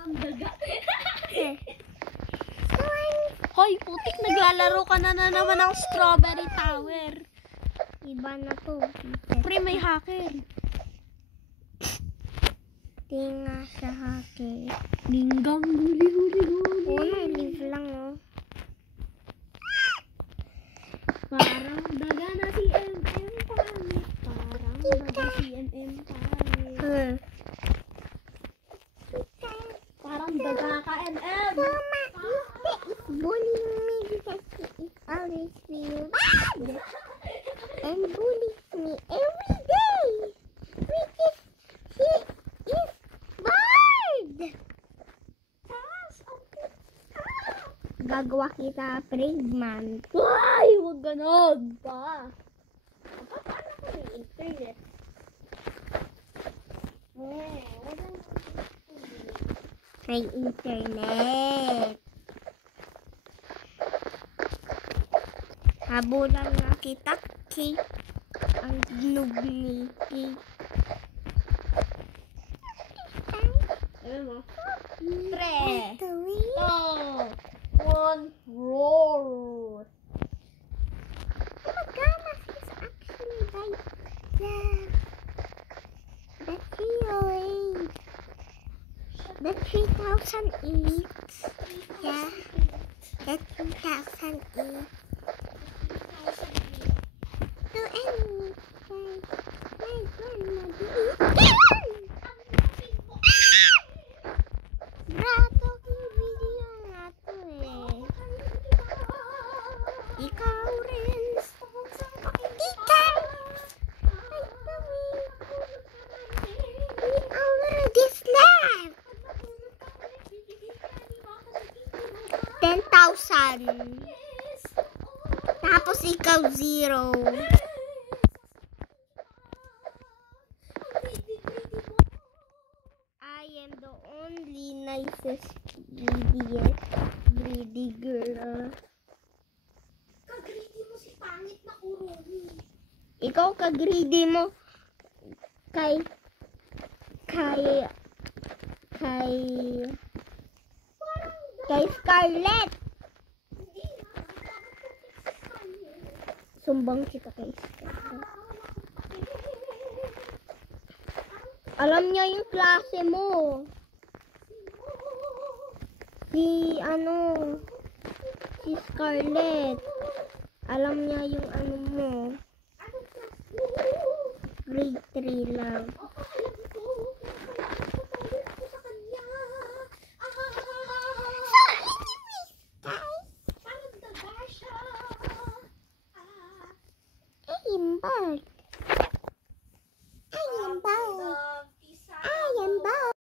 Parang daga. Hoy, putik, naglalaro ka na naman ng Strawberry Tower. Iba na to. Pre, may hacker. Tinga sa hacker. Linggang huli. Oo, live lang oh. Parang daga na si MM pangit. Parang daga si MM pangit. Parang daga ka MM. Bullying me because he is always feel bad and bullies me every day because he is bad. Gagawa kita pregnant. Ay, wag ganon pa. Paano ko may internet? May internet. Habulan na kita, Kate. Ang nubli, Kate. Alam mo? Pre. Oh, one roar. Oh my goodness, he's actually like the 308. The 3008. Yeah. The 2008. So anyway, guys, my grandmother Brato, video nga to eh. Ikaw rin. Ikaw. We already slept. 10,000. Tapos ikaw 0. I am the only nicest greedy girl. Kag-greedy mo si pangit na kurumi. Ikaw ka-greedy mo kay Scarlett. Hindi na. Sumbang kita kay Scarlett. Alam niya yung klase mo. Si Scarlett. Alam niya yung ano mo. Grade 3 lang. Hey, Bart.